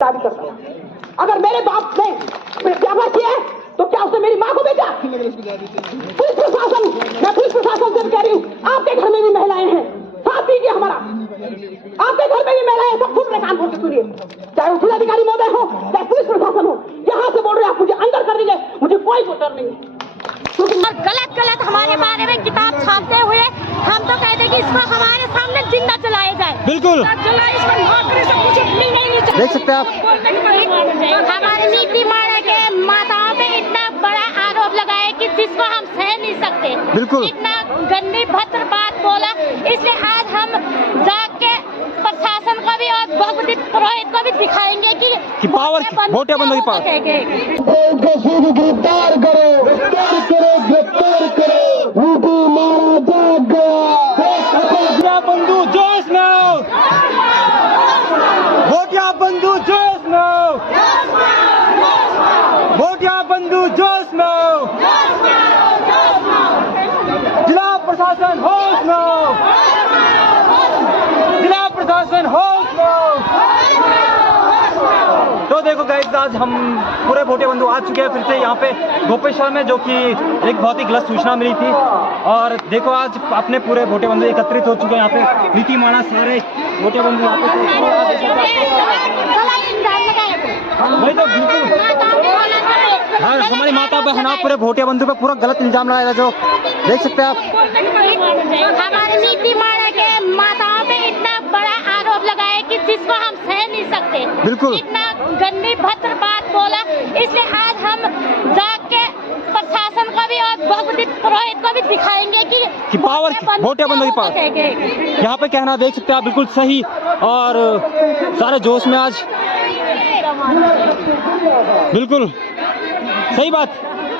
दावी करता हूँ। अगर मेरे बाप ने व्यापार किया है तो क्या उसने मेरी माँ को बेचा? पुलिस प्रशासन, मैं पुलिस प्रशासन से कह रही हूँ, आपके घर में भी महिलाएं हैं, साथ दीजिए हमारा। आपके घर में भी महिलाएं हैं, सब फुट में कान खोल के सुनिए, चाहे वो जिलाधिकारी महोदय हो चाहे पुलिस प्रशासन हो, यहाँ से बोल रहे आप मुझे अंदर कर दीजिए, मुझे कोई डर नहीं। और गलत हमारे बारे में किताब छापते हुए हम तो कहते हैं कि इसको हमारे सामने जिंदा चलाया जाए। बिल्कुल देख सकते हैं आप। हमारे नीति माना के माताओं पे इतना बड़ा आरोप लगाए कि जिसको हम सह नहीं सकते। बिल्कुल इतना गंदी भद्र बात बोला, इसलिए आज हम जाके प्रशासन को भी और भगवती पुरोहित को भी दिखाएंगे कि पावर वोटे बंद की पावर। गिरफ्तार करो, गिरफ्तार करो, नीति मारा जाग गया। बंधु जोश में, वोटिया बंधु जोश में, वोटिया बंधु जोश में, जिला प्रशासन होश में, जिला प्रशासन होश में। तो देखो गाइस, आज हम पूरे वोटे बंधु आ चुके हैं फिर से यहाँ पे गोपेश्वर में, जो कि एक बहुत ही गलत सूचना मिली थी। और देखो आज अपने पूरे वोटे बंधु एकत्रित हो चुके हैं यहाँ पे, नीति माना सारे वोटे बंधु यहाँ पे। वही तो बिल्कुल हमारी माता बहना पूरे वोटे बंधु पे पूरा गलत इल्जाम लगाएगा, जो देख सकते हैं आप। हमारे नीति माना के माताओं पे इतना बड़ा आरोप लगाए कि जिसको हम सह नहीं सकते। बिल्कुल इतना गंदी भद्र बात बोला, इसलिए आज हम जाके प्रशासन को भी और भगवती पुरोहित को भी दिखाएंगे कि पावर वोटे बंद की पावर। यहाँ पे कहना देख सकते हैं आप, बिल्कुल सही और सारे जोश में आज, बिल्कुल सही बात।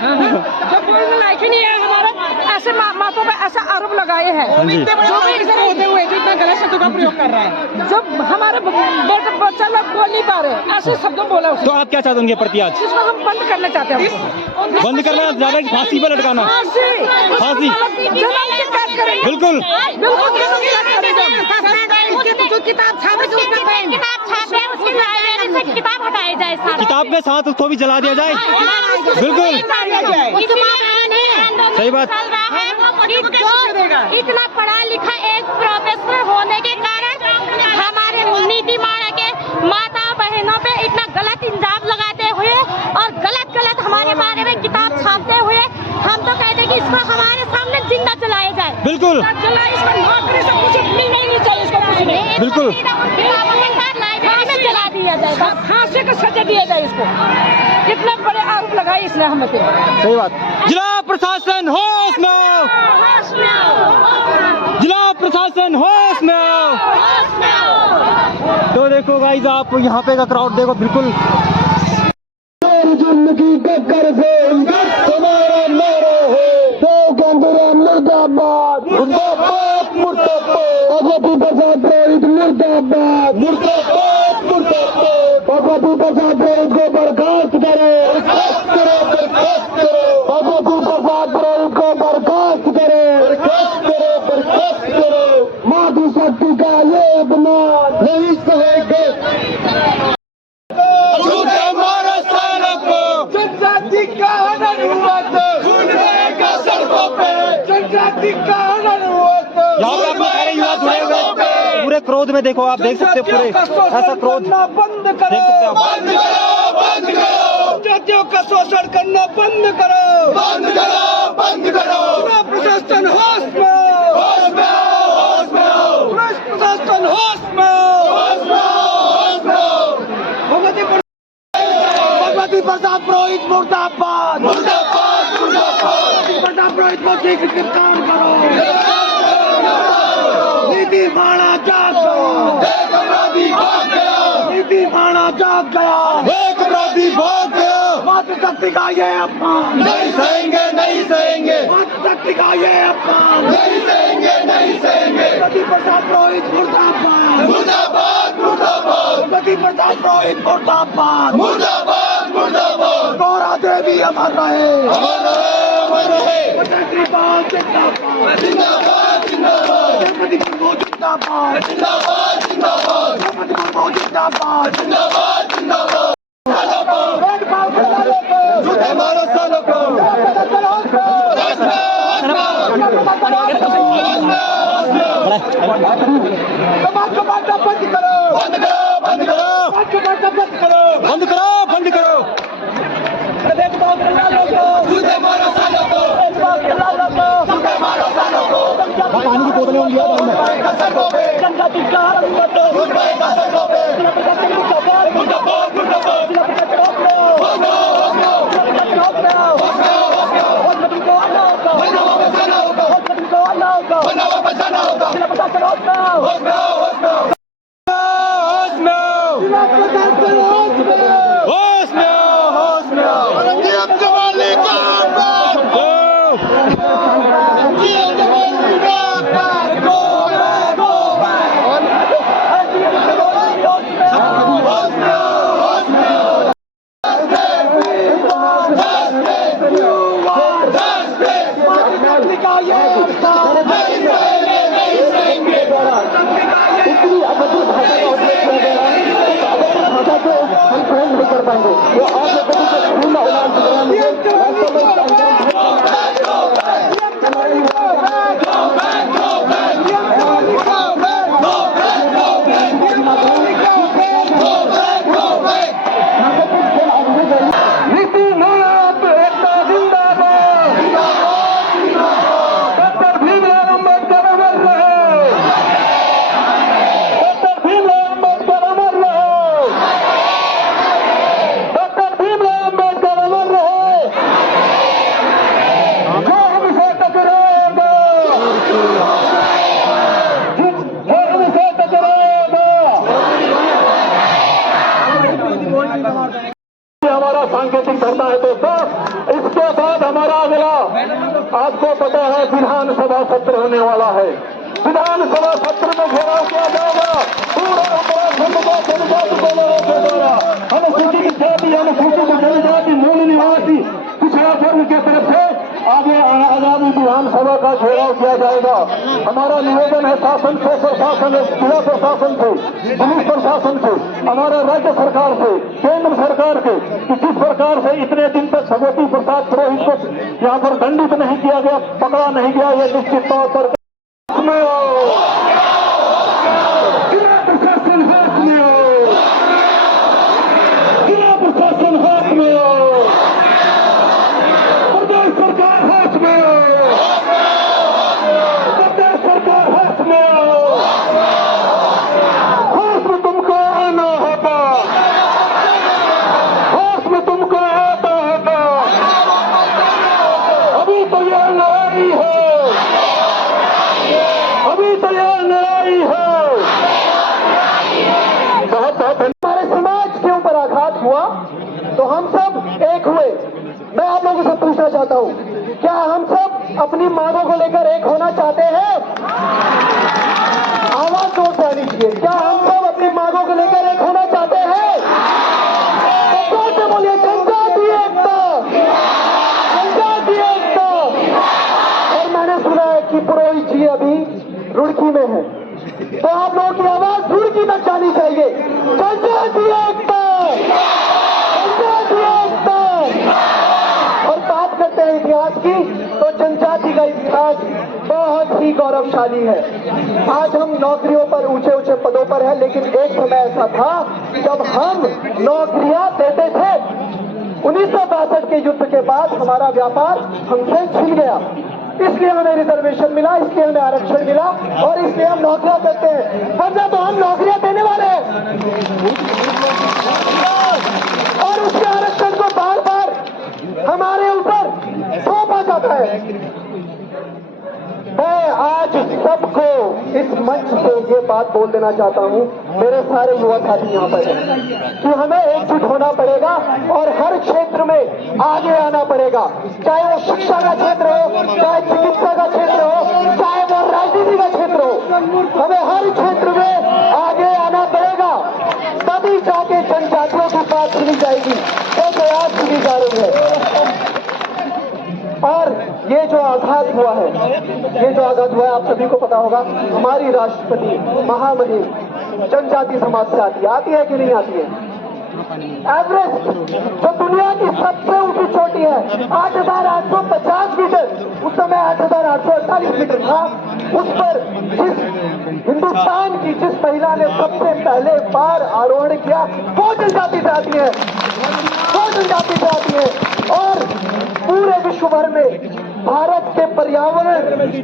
जब बोलने लायक ही नहीं है हमारा, ऐसे मातों पे ऐसा आरोप लगाए हैं जो भी होते हुए इतना गलत शब्दों का प्रयोग कर रहा है। जब हमारे बेटे बच्चा लोग बोल नहीं पा रहे, ऐसे शब्दों बोला उसने। तो आप क्या चाहते हैं उनके प्रति आज? जिसको हम बंद करना चाहते हैं। बंद करना ज्यादा, फांसी पर लटकाना, फांसी बिल्कुल। किताब हटाई जाए, किताब के साथ उसको भी जला दिया जाए। बिल्कुल सही बात। इतना पढ़ा लिखा एक प्रोफेसर होने के कारण हमारे नीति माना के माता बहनों पे इतना गलत इल्जाम लगाते हुए और गलत हमारे बारे में किताब छापते हुए हम तो कहते हैं कि इसको हमारे सामने जिंदा चलाया जाए। बिल्कुल बिल्कुल लाइब्रेरी में जला दिया जाए, फांसी का सजा दिया जाए इसको। कितने बड़े आरोप लगाए इसने हम पे। सही बात। जिला प्रशासन होश में आओ, जिला प्रशासन होश में आओ। तो देखो गाइस, आप यहाँ पे का क्राउड देखो, बिल्कुल जिंदगी टक्कर से तुम्हारा नारा है, तो कंदरा मुर्दाबाद, मुर्दाबाद, मुर्दाबाद, भगवती प्रसाद रोहित मुर्दाबाद, मुर्दाबाद, मुर्दाबाद, भगवती प्रसाद रोहित को बर्खास्त करो, बर्खास्त करो, बर्खास्त करो, भगवती प्रसाद रोहित को बर्खास्त करो, बर्खास्त करो, बर्खास्त करो। मातृ शक्ति का ये अपमान नहीं सहेंगे। जनजाति का हनन हुआ तो ढूंढेगा सड़कों पे, जनजाति का हनन हुआ तो यहाँ पे आप सारे युवा जुड़े हुए पूरे क्रोध में, देखो आप देख सकते हो पूरे ऐसा क्रोध बंद करो, देख सकते हो। बंद करो, बंद करो, जातियों का शोषण करना बंद करो, बंद करो, बंद करो। जिला प्रशासन होश में, होश में, होश में, पुलिस प्रशासन होश में, होश में, होश में। भगवती प्रसाद पुरोहित मुर्दाबाद, मुर्दाबाद, मुर्दाबाद। प्रसाद पुरोहित को शीघ्र गिरफ्तार करो, नीति माना जाग गया, एक अपराधी भाग गया, नीति माना जाग गया, एक अपराधी भाग गया। मातृ शक्ति का ये अपमान नहीं सहेंगे, नहीं सहेंगे, मातृ शक्ति का ये अपमान नहीं सहेंगे, नहीं सहेंगे। भगवती प्रसाद पुरोहित मुर्दाबाद, मुर्दाबाद, मुर्दाबाद, भगवती प्रसाद पुरोहित मुर्दाबाद, मुर्दाबाद, मुर्दाबाद। गौरा देवी अमर रहे, अमर रहे। अमर रहे। जिंदाबाद जिंदाबाद जिंदाबाद जिंदाबाद द्रौपदी मुर्मू जिंदाबाद जिंदाबाद जिंदाबाद द्रौपदी मुर्मू जिंदाबाद जिंदाबाद जिंदाबाद। जूते मारो सालों को। समाज को बांटना बंद करो बंद करो बंद करो समाज को बांटना बंद करो बंद करो बंद करो। जूते मारो सालों को जूते मारो सालों को। पानी की बोतलें होंगी जनजाति का हमारा सांकेतिक धरना है दोस्तों। इसके बाद हमारा अगला आपको पता है विधानसभा सत्र होने वाला है। विधानसभा सत्र में घेराव किया जाएगा पूरा उत्तराखंड को जनजाति बोलों के द्वारा। अनुसूचित जाति अनुसूचित जनजाति मूल निवासी पिछड़ा वर्ग के तरफ से आगे आगामी विधानसभा का घेराव किया जाएगा। हमारा निवेदन है शासन से, प्रशासन, जिला प्रशासन से, पुलिस प्रशासन से, हमारा राज्य सरकार से, केंद्र सरकार से कि जिस प्रकार से इतने दिन तक भगवती प्रसाद पुरोहित को यहाँ पर दंडित नहीं किया गया, पकड़ा नहीं गया, ये निश्चित तौर पर जिला प्रशासन हाथ में हो, जिला प्रशासन हाथ में हो, प्रदेश सरकार हाथ में हो, प्रदेश सरकार हाथ में हो। हाथ में तुमको आना होता, हाथ में तुमको आता होता। अभी तो यह लड़ाई है, अभी तो यह लड़ाई है। बहुत बहुत हमारे समाज के ऊपर आघात हुआ तो हम सब एक हुए। मैं आप लोगों से पूछना चाहता हूँ, क्या हम सब अपनी मांगों को लेकर एक होना चाहते हैं? आवाज जोर से आनी चाहिए। क्या हम सब अपनी मांगों को लेकर एक होना चाहते हैं? तो जोर से बोलिए, जनजाति एकता, जनजाति एकता। और मैंने सुना है कि पुरोहित जी अभी रुड़की में है, तो आप लोगों की आवाज रुड़की तक जानी चाहिए। जनजाति एकता, जनजाति एकता। और बात करते हैं इतिहास की, तो जनजाति का इतिहास बहुत ही गौरवशाली है। आज हम नौकरियों पर ऊंचे ऊंचे पदों पर हैं, लेकिन एक समय ऐसा था जब हम नौकरियां देते थे। 1962 के युद्ध के बाद हमारा व्यापार हमसे छिन गया, इसलिए हमें रिजर्वेशन मिला, इसलिए हमें आरक्षण मिला और इसलिए हम नौकरियां करते हैं। वरना तो हम नौकरियां देने वाले हैं और उसके आरक्षण को बार बार हमारे ऊपर सौंपा जाता है। मैं आज सबको इस मंच से ये बात बोल देना चाहता हूँ, मेरे सारे युवा साथी यहाँ पर हैं, कि हमें एकजुट होना पड़ेगा और हर क्षेत्र में आगे आना पड़ेगा। चाहे वो शिक्षा का क्षेत्र हो, चाहे चिकित्सा का क्षेत्र हो, चाहे वो राजनीति का क्षेत्र हो, हमें हर क्षेत्र में आगे आना पड़ेगा। तभी जाके जनजातियों की बात सुनी जाएगी, वो प्रयास सुनी जा रही है। और ये जो आघात हुआ है आप सभी को पता होगा, हमारी राष्ट्रपति महामहिम जनजाति समाज से आती है कि नहीं आती है? एवरेस्ट जो दुनिया की सबसे ऊंची चोटी है 8,850 मीटर, उस समय 8,848 मीटर था। उस पर हिंदुस्तान की जिस महिला ने सबसे पहले बार आरोहण किया वो जनजाति से आती है, और पूरे विश्व भर में भारत के पर्यावरण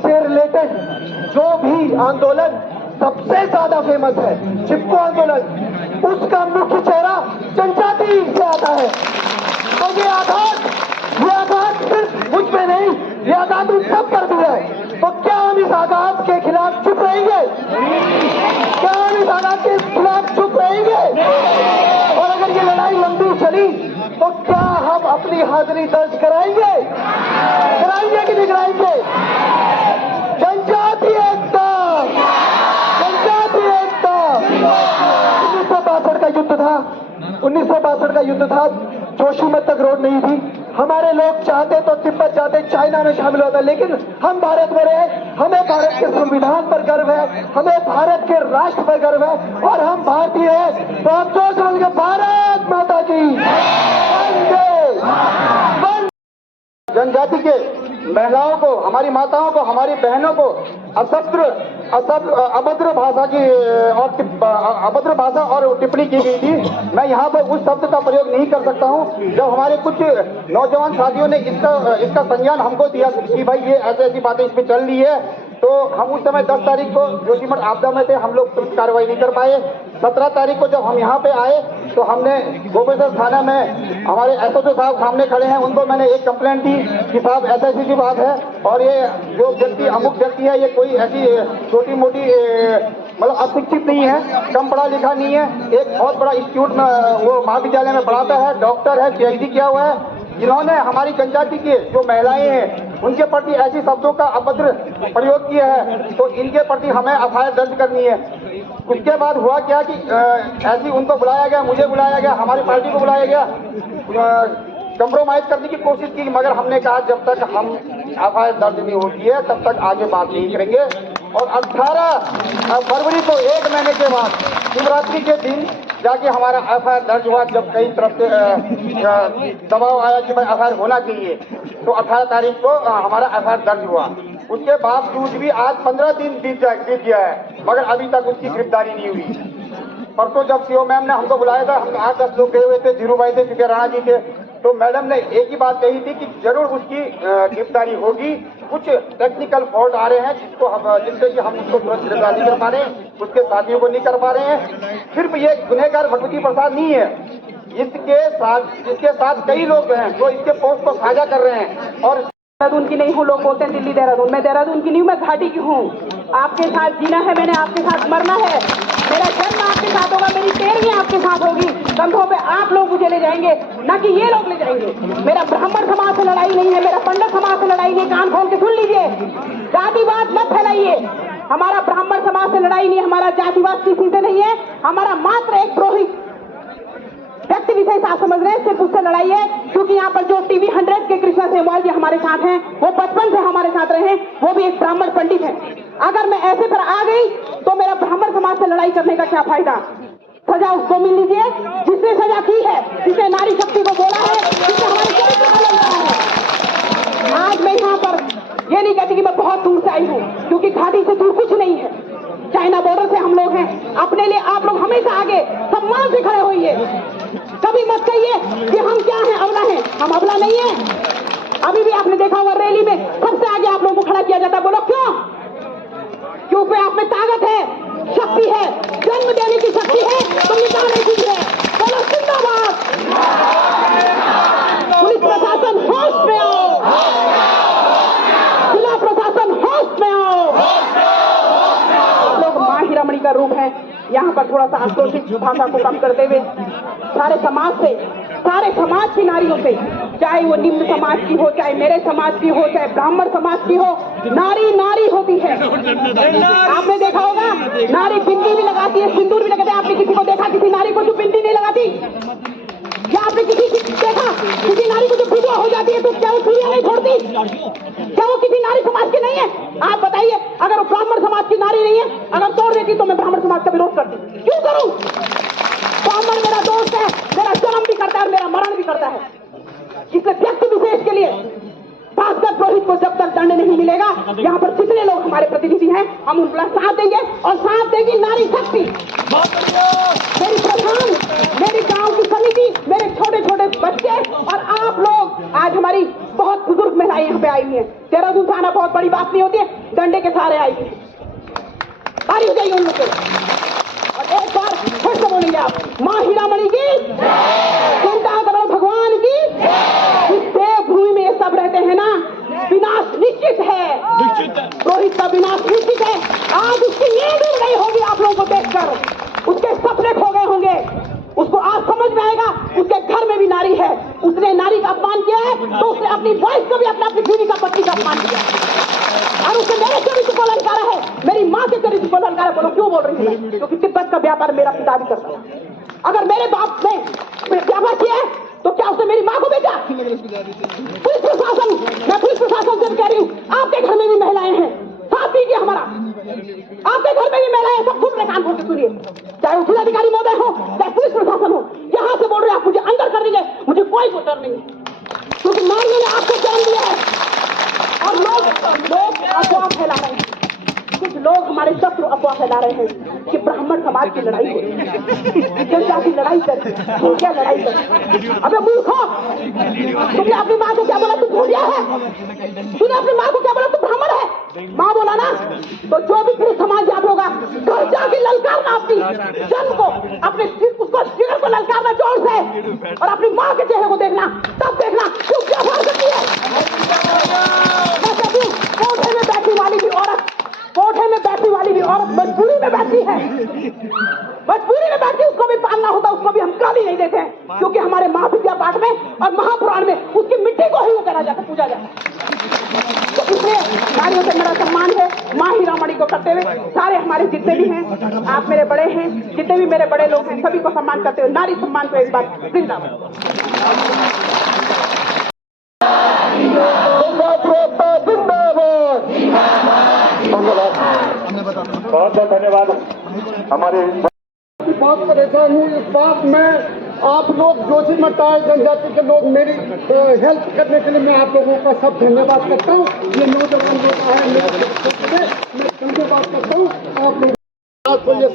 से रिलेटेड जो भी आंदोलन सबसे ज्यादा फेमस है, चिपको आंदोलन, उसका मुख्य चेहरा जनजाति से आता है। तो ये आघात सिर्फ मुझ पे नहीं, ये आघात उन सब पर भी है। तो क्या हम इस आघात के खिलाफ चुप रहेंगे? और अगर ये लड़ाई लंबी चली तो क्या हम अपनी हाजिरी दर्ज कराएंगे कि नहीं कराएंगे? जनजाति एकता 1962 का युद्ध था, जोशीमठ तक रोड नहीं थी। हमारे लोग चाहते तो तिब्बत जाते, चाइना में शामिल होता, लेकिन हम भारत में रहे। हमें भारत के संविधान पर गर्व है, हमें भारत के राष्ट्र पर गर्व है, और हम भारतीय हैं। तो हम जोश होंगे, भारत माता की वंदे। जनजाति के महिलाओं को, हमारी माताओं को, हमारी बहनों को अभद्र भाषा और टिप्पणी की गई थी। मैं यहाँ पर उस शब्द का प्रयोग नहीं कर सकता हूँ। जब हमारे कुछ नौजवान साथियों ने इसका संज्ञान हमको दिया कि भाई ये ऐसी बातें इस पे चल रही है, तो हम उस समय 10 तारीख को जोशीमठ आपदा में थे, हम लोग तुरंत कार्रवाई नहीं कर पाए। 17 तारीख को जब हम यहाँ पे आए तो हमने गोपेश्वर थाना में हमारे एसओ साहब सामने खड़े हैं, उनको मैंने एक कंप्लेंट दी कि साहब ऐसी की बात है, और ये जो व्यक्ति अमुक व्यक्ति है, ये कोई ऐसी छोटी मोटी मतलब अशिक्षित नहीं है, कम पढ़ा लिखा नहीं है, एक बहुत बड़ा इंस्टीट्यूट में वो महाविद्यालय में पढ़ाता है, डॉक्टर है, पीएचडी किया हुआ है। जिन्होंने हमारी जनजाति की जो महिलाएं हैं उनके प्रति ऐसी शब्दों का अभद्र प्रयोग किया है, तो इनके प्रति हमें एफआईआर दर्ज करनी है। उसके बाद हुआ क्या कि ऐसी उनको बुलाया गया, मुझे बुलाया गया, हमारी पार्टी को बुलाया गया, कंप्रोमाइज करने की कोशिश की, मगर हमने कहा जब तक हम एफआईआर दर्ज नहीं होती है तब तक आगे बात नहीं करेंगे। और 18 फरवरी को 1 महीने के बाद शिवरात्रि के दिन जाके हमारा एफआईआर दर्ज हुआ। जब कई तरफ से दबाव आया कि भाई एफआईआर होना चाहिए, तो 18 तारीख को हमारा एफआईआर दर्ज हुआ। उसके बावजूद भी आज 15 दिन बीत गया है, मगर अभी तक उसकी गिरफ्तारी नहीं हुई। परसों जब सीओ मैम ने हमको बुलाया था, हम 8-10 लोग गए हुए थे, धीरू भाई थे, चित्या राणा जी थे, तो मैडम ने एक ही बात कही थी कि जरूर उसकी गिरफ्तारी होगी। कुछ टेक्निकल फॉल्ट आ रहे हैं जिससे कि हम उसको तुरंत गिरफ्तार नहीं कर पा रहे हैं, उसके साथियों को नहीं कर पा रहे हैं। सिर्फ ये गुनहगार भगवती प्रसाद नहीं है, इसके साथ कई लोग हैं जो इसके पोस्ट को साझा कर रहे हैं। और देहरादून की नहीं हूँ, लोग बोलते हैं दिल्ली देहरादून, मैं देहरादून की नहीं हूँ, मैं घाटी की हूँ। आपके साथ जीना है, मैंने आपके साथ मरना है, मेरा जन्म आपके साथ होगा, मेरी पैरवी आपके साथ होगी, कंधों पे आप लोग मुझे ले जाएंगे, ना कि ये लोग ले जाएंगे। मेरा ब्राह्मण समाज से लड़ाई नहीं है, मेरा पंडित समाज से लड़ाई नहीं, कान खोल के सुन लीजिए, जातिवाद मत फैलाइए। हमारा ब्राह्मण समाज से लड़ाई नहीं, हमारा जातिवाद किसी से नहीं है, हमारा मात्र एक द्रोही व्यक्ति विशेष आप समझ रहे हैं, सिर्फ उससे लड़ाई है। क्योंकि यहाँ पर जो टीवी 100 के कृष्णा सेमवाल जी हमारे साथ हैं, वो बचपन से हमारे साथ रहे हैं, वो भी एक ब्राह्मण पंडित है। अगर मैं ऐसे पर आ गई तो मेरा ब्राह्मण समाज से लड़ाई करने का क्या फायदा? सजा उसको मिल लीजिए जिसने सजा की है, जिसने नारी शक्ति को बोला है, जिसने हमारे चरित्र को लड़ा है। आज मैं यहाँ पर ये नहीं कहती कि मैं बहुत दूर से आई हूँ, क्योंकि घाटी से दूर कुछ नहीं है, चाइना बॉर्डर से हम लोग हैं। अपने लिए आप लोग हमेशा आगे सम्मान से खड़े होइए, कभी मत कहिए कि हम क्या हैं, अबला हैं। हम अबला नहीं है। अभी भी आपने देखा होगा रैली में सबसे आगे आप लोगों को खड़ा किया जाता है। बोलो क्यों? क्योंकि आप में ताकत है, शक्ति है, जन्म देने की शक्ति है, तो निकालने की है। बोलो जिंदाबाद। पुलिस प्रशासन होश में आओ, जिला प्रशासन होश में आओ। लोग मां हीरामणि का रूप है। यहाँ पर थोड़ा सा आक्रोशित भाषा को कम करते हुए सारे समाज की नारियों से, चाहे वो निम्न समाज की हो, चाहे मेरे समाज की हो, चाहे ब्राह्मण समाज की हो, नारी नारी होती है। आपने देखा होगा नारी बिंदी भी लगाती है, सिंदूर भी लगाती है। आपने किसी को देखा किसी नारी को जो बिंदी नहीं लगाती? या आपने किसी देखा किसी नारी को जो बददुआ हो जाती है तो क्या वो चूड़ियां नहीं फोड़ती? क्या वो किसी नारी समाज की नहीं है? आप बताइए, अगर वो ब्राह्मण समाज की नारी नहीं है, अगर तोड़ देती तो मैं ब्राह्मण समाज का विरोध करती। क्यों करूं? ब्राह्मण मेरा दोस्त है, मेरा जन्म भी करता है और मेरा मरण भी करता है। इसलिए व्यक्ति विशेष के लिए भास्कर पुरोहित को जब तक दंड नहीं मिलेगा, यहाँ पर जितने लोग हमारे प्रतिनिधि हैं, हम उनका साथ देंगे और साथ देगी नारी शक्ति। मेरी प्रधान, मेरी गांव की समिति, मेरे छोटे छोटे बच्चे और आप लोग, आज हमारी बहुत बुजुर्ग महिलाएं यहाँ पे आई हुई हैं। देहरादून से आना बहुत बड़ी बात नहीं होती है, डंडे के सहारे आई हुई बारी हो जाएगी उन लोग के। और एक बार फिर से बोलेंगे आप, माँ हीरामणि की, चिंता करो भगवान की। इस देवभूमि में ये सब रहते हैं ना, विनाश निश्चित है, पुरोहित का विनाश निश्चित है। आज उसकी नींद उड़ गई होगी आप लोगों को देखकर, उसके सपने खो गए होंगे। उसको आज समझ में आएगा उसके घर में भी नारी है, उसने नारी का अपमान किया है तो उसने अपनी वाइफ को भी, अपनी बीवी का, पति का अपमान किया और उसने मेरे चरित्र को ललकारा है, मेरी माँ के चरित्र को ललकारा। बोलो क्यों बोल रही है? क्योंकि तिब्बत का व्यापार मेरा पिता भी करता है। अगर मेरे बाप ने व्यापार किया है तो क्या उसने मेरी माँ को बेचा? पुलिस प्रशासन, मैं पुलिस प्रशासन से कह रही हूँ, आपके घर में भी महिलाएं हैं, साथ दीजिए हमारा। आपके घर में भी महिलाएं, सब सुन रहे, कान खोल के सुनिए, चाहे वो जिलाधिकारी महोदय हो, चाहे पुलिस प्रशासन हो, यहाँ से बोल रहे आप मुझे अंदर कर दीजिए, मुझे कोई डर नहीं है, क्योंकि नारियों ने आपको जन्म दिया है। और लोग अफवाह फैला रहे हैं, कुछ लोग हमारे शत्रु अफवाह फैला रहे हैं कि ब्राह्मण समाज की लड़ाई हो रही है, जनता की लड़ाई कर, क्या लड़ाई कर? अबे मूर्खो, तुमने अपनी माँ को क्या बोला? तू भूलिया है? तूने अपनी माँ को क्या बोला? तू ब्राह्मण है? माँ बोला ना? तो जो भी पुरुष समाज आप होगा, घर जाके ललकारना अपनी जन्म को, अपने उसको जिगर को ललकारना जोर से, और अपनी माँ के चेहरे को देखना, तब देखना क्यों क्या बात करती है। कोठे में बैठी वाली भी औरत, कोठे में बैठी वाली भी औरत मजबूरी में बैठी है, मजबूरी में बैठी, उसको भी पालना होता, उसको भी हम गाली नहीं देते हैं, क्योंकि हमारे महाविद्या पाठ में और महापुराण में उसकी मिट्टी को ही वो करा जाता, पूजा जाता। तो इसलिए नारियों से मेरा सम्मान है, माँ हीरामणि को करते हुए सारे हमारे जितने भी हैं, आप मेरे बड़े हैं, जितने भी मेरे बड़े लोग हैं, सभी को सम्मान करते हुए नारी सम्मान को एक बार जिंदाबाद। बहुत बहुत धन्यवाद। हमारे बहुत परेशान हूँ इस बात में, आप लोग जोशी मटाए जनजाति के लोग मेरी हेल्प करने के लिए मैं आप लोगों का सब धन्यवाद करता हूँ। ये नौजवान लोग आए मेरे, मैं धन्यवाद करता हूँ आप लोग। तो ये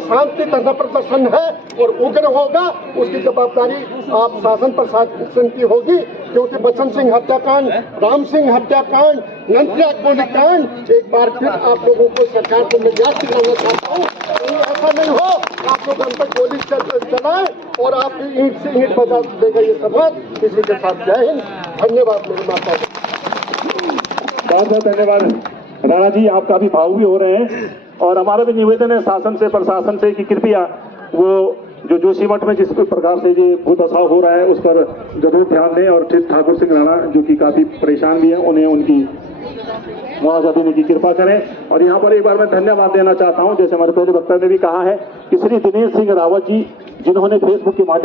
शांति धरना प्रदर्शन है और उग्र होगा, उसकी जवाबदारी आप शासन प्रशासन की होगी, क्योंकि बच्चन सिंह हत्याकांड, राम सिंह हत्याकांड, नंदप्रयाग गोलीकांड, एक बार फिर आप लोगों को सरकार को मैं याद दिलाना चाहता हूँ, ऐसा नहीं हो आप लोग हम पर गोली चलाएं और आप ईंट से ईंट बजा देगा ये समाज। किसी के साथ जय हिंद, धन्यवाद मेरी माता। बहुत बहुत धन्यवाद राणा जी, आप काफी भावुक भी हो रहे हैं और हमारा भी निवेदन है शासन से, प्रशासन से कि कृपया वो जो जोशीमठ में जिस प्रकार से ये भूदशा हो रहा है उस पर जरूर ध्यान दें और ठाकुर सिंह राणा जो कि काफी परेशान भी हैं उन्हें उनकी मुआवजा देने की कृपा करें। और यहाँ पर एक बार मैं धन्यवाद देना चाहता हूँ, जैसे हमारे पहले वक्ता ने भी कहा है कि श्री दिनेश सिंह रावत जी, जिन्होंने फेसबुक के माध्यम